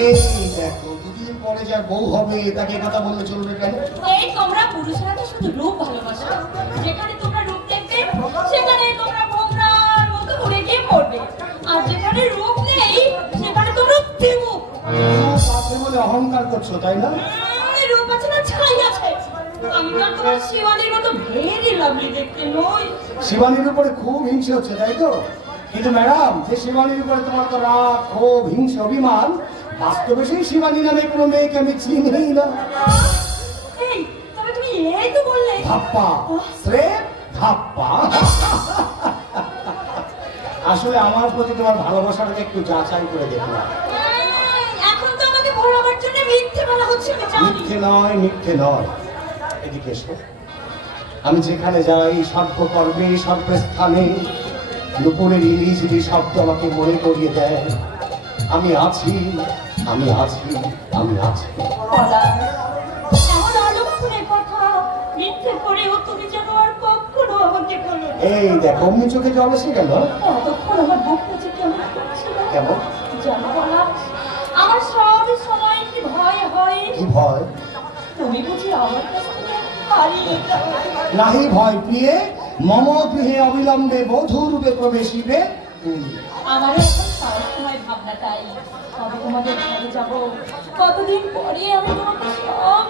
এই দেখো দুদিন পরে যার বউ হবে তাকে কথা বললে চলবে কেন? এই তোমরা পুরুষেরা তো শুধু রূপ ভালোবাসো। যেখানে তোমরা রূপ দেখবে সেখানে তোমরা ভোমরার মতো উড়ে গিয়ে পড়বে। আর যেখানে রূপ নেই সেখানে তোমরা বিমুখ রূপ বলে অহংকার করছ তাই না? উম, রূপ আছে না ছাই আছে। আমি তো তোমার শিবানীর মতো ভেরি লাভলি দেখতে নই। শিবানীর উপরে খুব হিংসে হচ্ছে তাই তো? কিন্তু ম্যাডাম যে শিবানীর উপরে তোমার তো রাগ ক্ষোভ হিংসে অভিমান বাস্তবে সেই শিবানী নামে কোনো মেয়েকে আমি চিনিই না। এই তবে তুমি এই তো বললে। ধাপ্পা। ধাপ্পা। আসলে আমার প্রতি তোমার ভালোবাসাটাকে একটু যাচাই করে দেখলাম এখন তো আমাকে ভোলাবার জন্য মিথ্যে বলা হচ্ছে আমি জানি। মিথ্যে নয় মিথ্যে নয়। এদিকে এসো। আমি যেখানে যাই সর্বকর্মে সর্বস্থানে নুপুরের ইলিশিলি শব্দ আমাকে মনে করিয়ে দেয়। আমি আছি আমি আছি আমি আছি। এই দেখো অমনি চোখে জল এসে গেল। কেমন আমার সব সময় কি ভয় হয়? কি ভয়? তুমি বুঝি আমার কাছ থেকে হারিয়ে যাবে নাহি ভয় প্রিয়ে মম গৃহে অবিলম্বে বধূরূপে প্রবেশিবে তুমি। আমার এখন সারা সময় ভাবনাটাই কবে তোমাদের ঘরে কতদিন পরে আমি তোমাকে সব